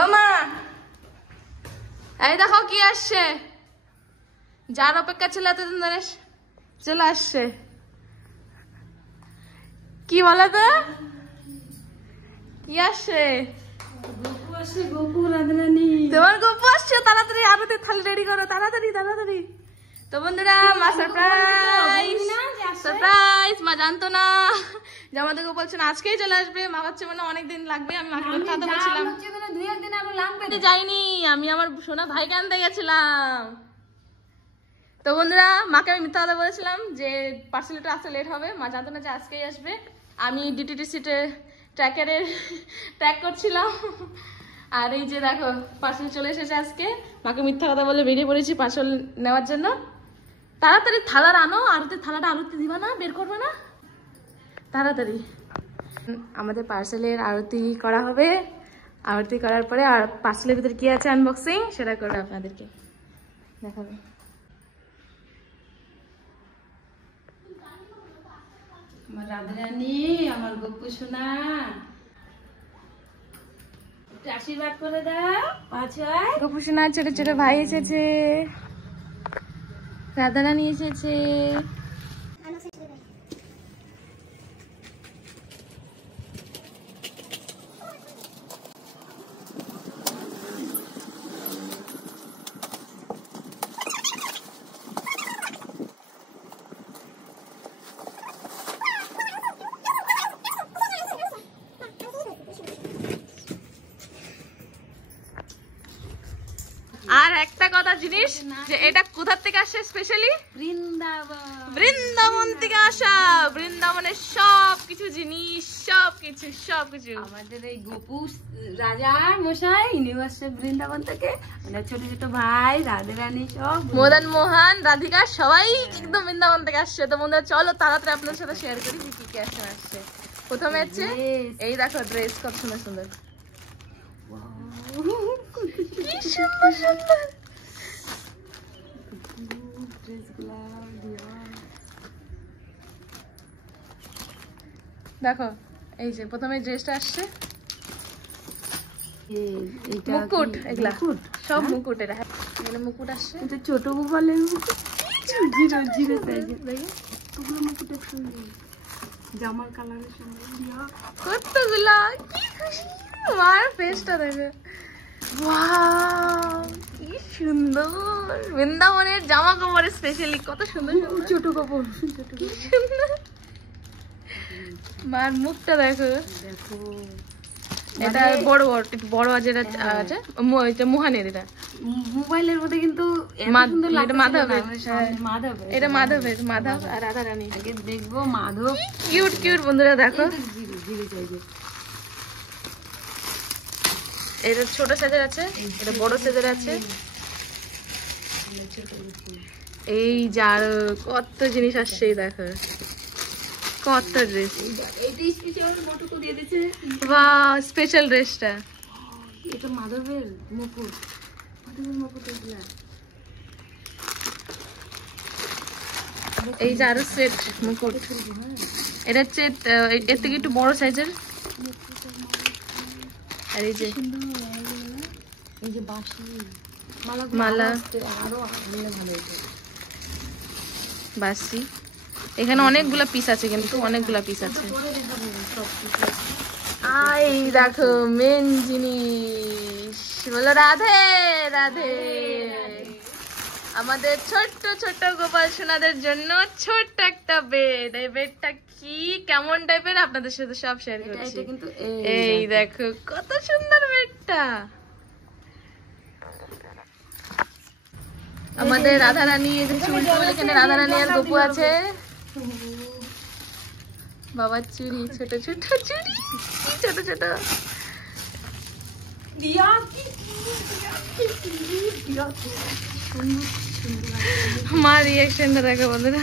ও মা, এই দেখো কি আসছে, যার অপেক্ষা ছিল এতদিন ধরে চলে আসছে। কি বলো তো, কি আসছে? তোমার গপু আসছে, তাড়াতাড়ি আরতি থালি রেডি করো, তাড়াতাড়ি তাড়াতাড়ি। তো বন্ধুরা, মা সারপ্রাইজ সারপ্রাইজ, মা জানতো না যে আমাদেরকে বলছেন আজকেই চলে আসবে। মা ভাবছে মানে অনেকদিন লাগবে, আমি মাকে কথা বলছিলাম যাইনি, আমি আমার সোনা ভাইকে আনতে গেছিলাম। তো বন্ধুরা, মাকে আমি মিথ্যা কথা বলেছিলাম যে পার্সেলটা আসতে লেট হবে, মা জানতো না যে আজকেই আসবে। আমি ডিটিডিসিতে ট্র্যাকারে ট্র্যাক করছিলাম, আর এই যে দেখো পার্সেল চলে এসেছে আজকে। মাকে মিথ্যা কথা বলে বেরিয়ে পড়েছি পার্সেল নেওয়ার জন্য। তাড়াতাড়ি থালার আনো, আরতির থালাটা আরতি দিবা না, বের করবে না, তাড়াতাড়ি। আমাদের পার্সেলের আরতি করা হবে, আরতি করার পরে আর পার্সেলের ভিতরে কি আছে আনবক্সিং সেটা করবে, আপনাদেরকে দেখাবে। আমার রাধারানী, আমার গপ্পু সোনা, আশীর্বাদ করে দাও। গপ্পু সোনার ছোট ছোট ভাই এসেছে, রাধারানী এসেছে। আর একটা কথা জিনিস, যে এটা কোথা থেকে আসছে স্পেশালি? বৃন্দাবন থেকে আসা। বৃন্দাবনের সবকিছু জিনিস, সবকিছু আমাদের এই গোপু রাজা মশাই ইউনিভার্সিটি বৃন্দাবন থেকে, মানে ছোট ছোট ভাই রাধারানী সব, মদন মোহন রাধিকা সবাই একদম বৃন্দাবন থেকে আসছে। তো বন্ধুরা চলো তাড়াতাড়ি আপনাদের সাথে শেয়ার করি যে কি কি আসছে। প্রথমে হচ্ছে এই দেখো ড্রেস, কত সুন্দর সুন্দর, কি সুন্দর সুন্দর দেখো। এই যে প্রথমে ড্রেসটা আসছে, মুকুট, এগুলা সব মুকুট। এটা এখানে মুকুট আসছে, এটা ছোট গোপালের মুকুট, জিরো জিরো সাইজের। ওগুলো মুকুট সুন্দর, জামার কালারের সঙ্গে কতগুলা, কি খুশি। মার ফেসটা দেখো, ওয়াও কি সুন্দর। বৃন্দাবনের জামা কাপড় স্পেশালি কত সুন্দর ছোট কাপড়, কি সুন্দর। মার মুখটা দেখো, দেখো এটা বড় বড় বড় যেটা আছে মুহানের, এটা মোবাইলের মধ্যে কিন্তু মাধব, এটা মাধবের, মাধব মাধব আর রাধারানী। আগে দেখবো মাধব, কিউট কিউট বন্ধুরা দেখো। এটা ছোট সাইজের আছে, এটা বড় সাইজের আছে। এই যার কত জিনিস আসছে দেখো, কত ড্রেস। এইটাই স্পেশাল মোটু দিয়ে দিয়েছে, বাহ স্পেশাল ড্রেসটা। এটা মাধবের মুকুট, মাধবের মুকুট এগুলা। এই যে আরো সেট মুকুট, এটা হচ্ছে এর থেকে একটু বড় সাইজের। আর এই যে এই যে বাঁশি মালা, আরো ভালো বাসি। এখানে অনেকগুলা পিস আছে, কিন্তু অনেকগুলা পিস আছে। আই দেখো মেন জিনিস, বলো রাধে রাধে। আমাদের ছোট্ট ছোট্ট গোপাল সোনাদের জন্য ছোট্ট একটা বেড। এই বেডটা কি কেমন টাইপের আপনাদের সাথে সব শেয়ার করছি। এই দেখো কত সুন্দর বেডটা। আমাদের রাধারানী, এখানে রাধারানী আর গপু আছে। বাবার চুড়ি, ছোট ছোট চুড়ি, ছোট ছোট। আমার রিয়াকশনটা দেখো বন্ধুরা,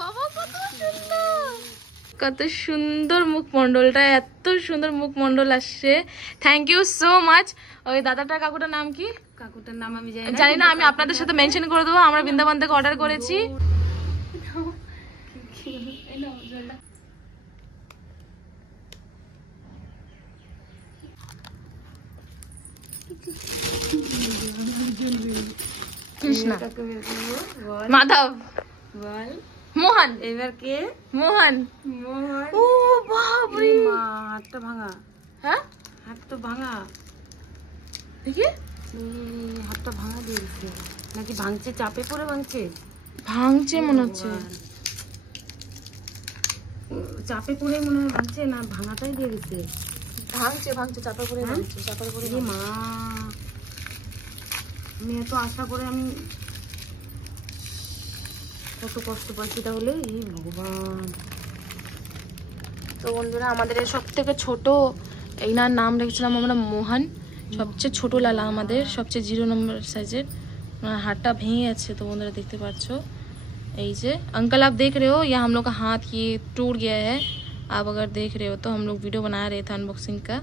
বাবা কত সুন্দর, কত সুন্দর মুখমন্ডলটা, এত সুন্দর মুখমন্ডল আসছে। Thank you so much. ওই দাদাটা কাকুটার নাম কি? কাকুটার নাম আমি জানি না, আমি আপনাদের সাথে মেনশন করে দেবো। আমরা বৃন্দাবন থেকে অর্ডার করেছি। কৃষ্ণা, কাকে বের করবো বল, মাধব, বল মোহন, এবার কে? মোহন। মোহন। ও বাবরে, এই মা, হাতটা ভাঙা, হ্যাঁ হাত তো ভাঙা, দেখি এই হাতটা ভাঙা দিয়েছে নাকি ভাঙছে, চাপে পড়ে ভাঙছে? ভাঙছে মনে হচ্ছে। চাপে পড়ে মনে হয় ভাঙছে, না ভাঙাটাই দিয়ে গেছে? ভাঙছে ভাঙছে, চাপা পড়ে ভাঙছে, চাপা পড়ে। এই মা, আমি এত আশা করে আমি কত কষ্ট পাচ্ছি তাহলে। এই ভগবান। তো বন্ধুরা আমাদের সব থেকে ছোট এইনার নাম রেখেছিলাম আমরা মোহন, সবচেয়ে ছোট লালা আমাদের, সবচেয়ে 0 নম্বর সাইজের। हाथटा भेंगे আছে तो बंधुरा देखते पाচ্ছো। এই যে अंकल आप देख रहे हो या हम लोग का हाथ ये टूट गया है, आप अगर देख रहे हो तो हम लोग वीडियो बना रहे थे अनबॉक्सिंग का,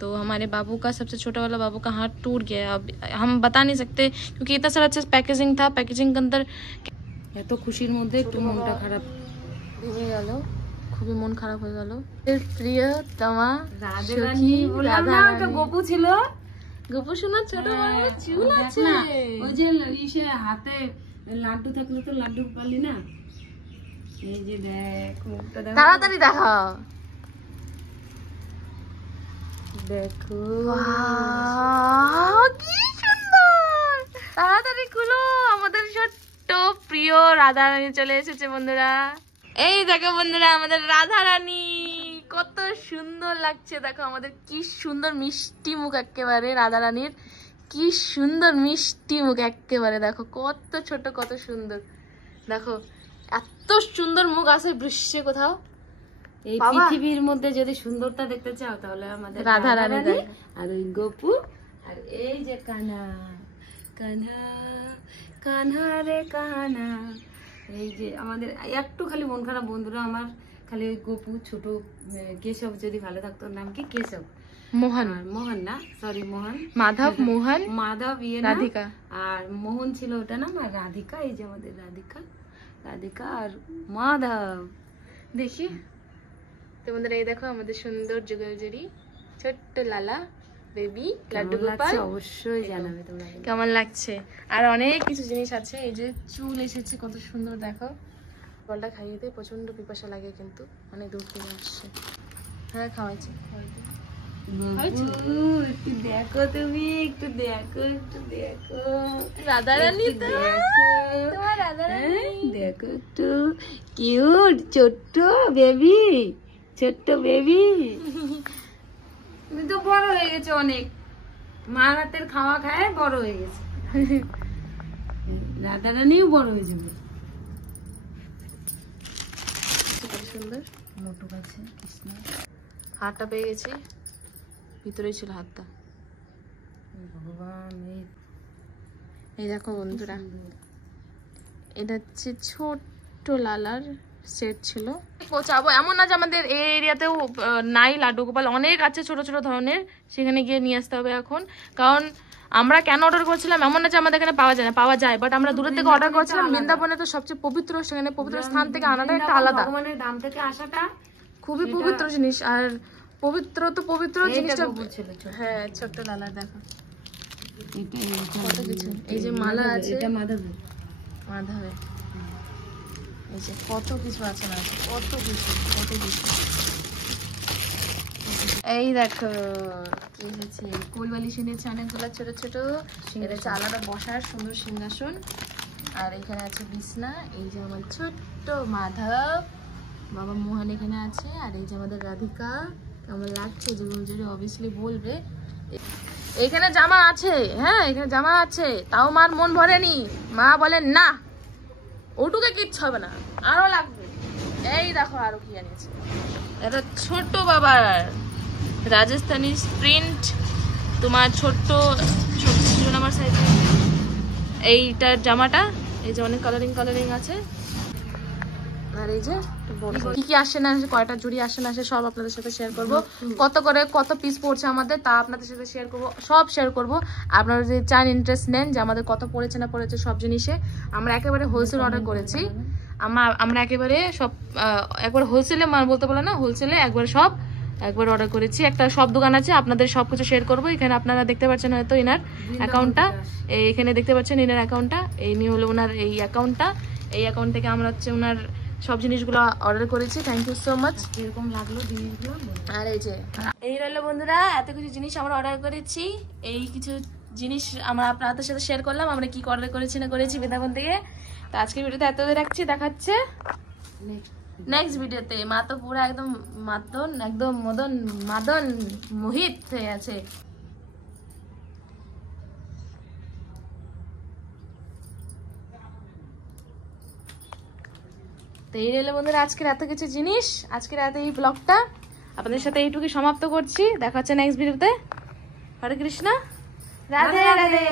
तो हमारे बाबू का सबसे छोटा वाला बाबू का हाथ टूट गया है। अब हम बता नहीं सकते क्योंकि इतना सारा अच्छे पैकेजिंग था, पैकेजिंग के अंदर এত খুশির মধ্যে একটু মনটা খারাপ ভেঙে গেল, খুবই মন খারাপ হয়ে গেল। প্রিয় তোমা রাধে রানী, বললাম না ওটা গপু ছিল। গপু শোনা ছোট বড় চুল আছে না, ওই যে ইসে হাতে লাড্ডু থাকলে তো লাড্ডু পালি না। এই যে দেখ মুখটা, দেখ তাড়াতাড়ি দেখাও। দেখো কি সুন্দর, তাড়াতাড়ি খুলো। আমাদের ছোট্ট প্রিয় রাধা রানী চলে এসেছে বন্ধুরা। এই দেখো বন্ধুরা আমাদের রাধা রানী, কত সুন্দর লাগছে। দেখো আমাদের কি সুন্দর মিষ্টি মুখ একেবারে, রাধা রানীর কি সুন্দর মিষ্টি মুখ একেবারে। দেখো কত ছোট, কত সুন্দর। দেখো এত সুন্দর মুখ আছে বিশ্বে কোথাও। এই বাবা। পৃথিবীর মধ্যে যদি সুন্দরতা দেখতে চাও তাহলে আমাদের রাধা রানী দেখ। আর ওই গপু, আর এই যে কানা, কানহা কানহা রে কানা। এই যে আমাদের একটু খালি মন খারাপ বন্ধুরা আমার, খালি ওই গপু ছোট কেশব যদি ভালো থাকতো। ওর নাম কি? কেশব, মোহন, আর মোহন না, সরি মোহন, মাধব, মোহন, মাধব, ইয়ে না, রাধিকা। আর মোহন ছিল ওটা নাম, আর রাধিকা। এই যে আমাদের রাধিকা, রাধিকা আর মাধব। দেখি তো বন্ধুরা, এই দেখো আমাদের সুন্দর যুগলজুরি ছোট্ট লালা বেবি লাড্ডু কেমন গোপাল। লাগছে অবশ্যই জানাবে তোমরা। কেমন লাগছে? আর অনেক কিছু জিনিস আছে। এই যে চুল এসেছে কত সুন্দর, দেখো। গলটা খাইয়ে দিয়ে প্রচন্ড পিপাসা লাগে, কিন্তু অনেক দূর থেকে আসছে। হ্যাঁ খাওয়াইছি, বাবু, একটু দেখো তুমি, একটু দেখো, একটু দেখো রাধা রানী একটু তো, দেখো। তোমার রাধা রানী। হ্যাঁ, দেখো একটু কিউট ছোট্ট বেবি, ছোট্ট বেবি। তুমি তো বড় হয়ে গেছো অনেক, মার হাতের খাওয়া খায় বড় হয়ে গেছে। রাধা রানীও বড় হয়ে যাবে। কত সুন্দর মোটু আছে কৃষ্ণ। হাতটা পেয়ে গেছি, ভিতরেই ছিল হাতটা। ভগবান, এই দেখো বন্ধুরা, এটা হচ্ছে ছোট্ট লালার সেট ছিল। পৌঁছাবো এমন না যে আমাদের এই এরিয়াতেও নাই লাড্ডু গোপাল, অনেক আছে ছোট ছোট ধরনের, সেখানে গিয়ে নিয়ে আসতে হবে এখন। কারণ আমরা কেন অর্ডার করছিলাম, এমন না যে আমাদের এখানে পাওয়া যায় না, পাওয়া যায়, বাট আমরা দূরের থেকে অর্ডার করছিলাম। বৃন্দাবনে তো সবচেয়ে পবিত্র, সেখানে পবিত্র স্থান থেকে আনাটা একটা আলাদা, ভগবানের দাম থেকে আসাটা খুবই পবিত্র জিনিস। আর পবিত্র তো পবিত্র জিনিসটা, ছিল ছোট। হ্যাঁ ছোট্ট লালার দেখো এটা কত কিছু। এই যে মালা আছে, এটা মাধব, মাধবে। এই যে কত কিছু আছে না আছে, কত কিছু, কত কিছু। এই দেখো কি হয়েছে, কোলবালিশ এনেছে অনেকগুলো ছোট ছোট। এটা হচ্ছে আলাদা বসার সুন্দর সিংহাসন। আর এখানে আছে বিছনা। এই যে আমার ছোট্ট মাধব, বাবা মোহন এখানে আছে। আর এই যে আমাদের রাধিকা। কেমন লাগছে যুগলজুরি অবভিয়াসলি বলবে। এখানে জামা আছে, হ্যাঁ এখানে জামা আছে, তাও মার মন ভরেনি। মা বলেন না, ওটুকে কিচ্ছু হবে না, আরো লাগবে। এই দেখো আরো কি আনিয়েছে, এটা ছোট বাবার রাজস্থানি প্রিন্ট, তোমার ছোট্ট ছোট 0 নম্বর সাইজে এইটার জামাটা। এই যে অনেক কালারিং কালারিং আছে। আর এই যে কি কি আসে না আসে, কয়টা জুড়ি আসে না আসে, সব আপনাদের সাথে শেয়ার করবো। কত করে কত পিস পড়ছে আমাদের, তা আপনাদের সাথে শেয়ার করবো, সব শেয়ার করবো। আপনারা যদি চান, ইন্টারেস্ট নেন যে আমাদের কত পড়েছে না পড়েছে সব জিনিসে, আমরা একেবারে হোলসেল অর্ডার করেছি। আমরা একেবারে সব একবার হোলসেলে বলতে বলে না, হোলসেলে একবার সব একবার অর্ডার করেছি। একটা সব দোকান আছে, আপনাদের সবকিছু শেয়ার করবো। এখানে আপনারা দেখতে পাচ্ছেন হয়তো ইনার অ্যাকাউন্টটা, এখানে দেখতে পাচ্ছেন ইনার অ্যাকাউন্টটা, এই নিয়ে হলো ওনার এই অ্যাকাউন্টটা। এই অ্যাকাউন্ট থেকে আমরা হচ্ছে ওনার সব জিনিসগুলো অর্ডার করেছি। Thank you so much. এরকম লাগলো জিনিসগুলো। আর এই যে এই রইলো বন্ধুরা, এত কিছু জিনিস আমরা অর্ডার করেছি। এই কিছু জিনিস আমরা আপনাদের সাথে শেয়ার করলাম, আমরা কি অর্ডার করেছি না করেছি বৃন্দাবন থেকে। তো আজকের ভিডিওতে এত রাখছি, দেখাচ্ছে নেক্সট ভিডিওতে। মা তো পুরো একদম মাদন মোহিত হয়ে আছে। তো এই রইলো বন্ধুরা আজকের এত কিছু জিনিস, আজকের এত এই ব্লগটা আপনাদের সাথে এইটুকু সমাপ্ত করছি। দেখা হচ্ছে নেক্সট ভিডিওতে। হরে কৃষ্ণ, রাধে রাধে।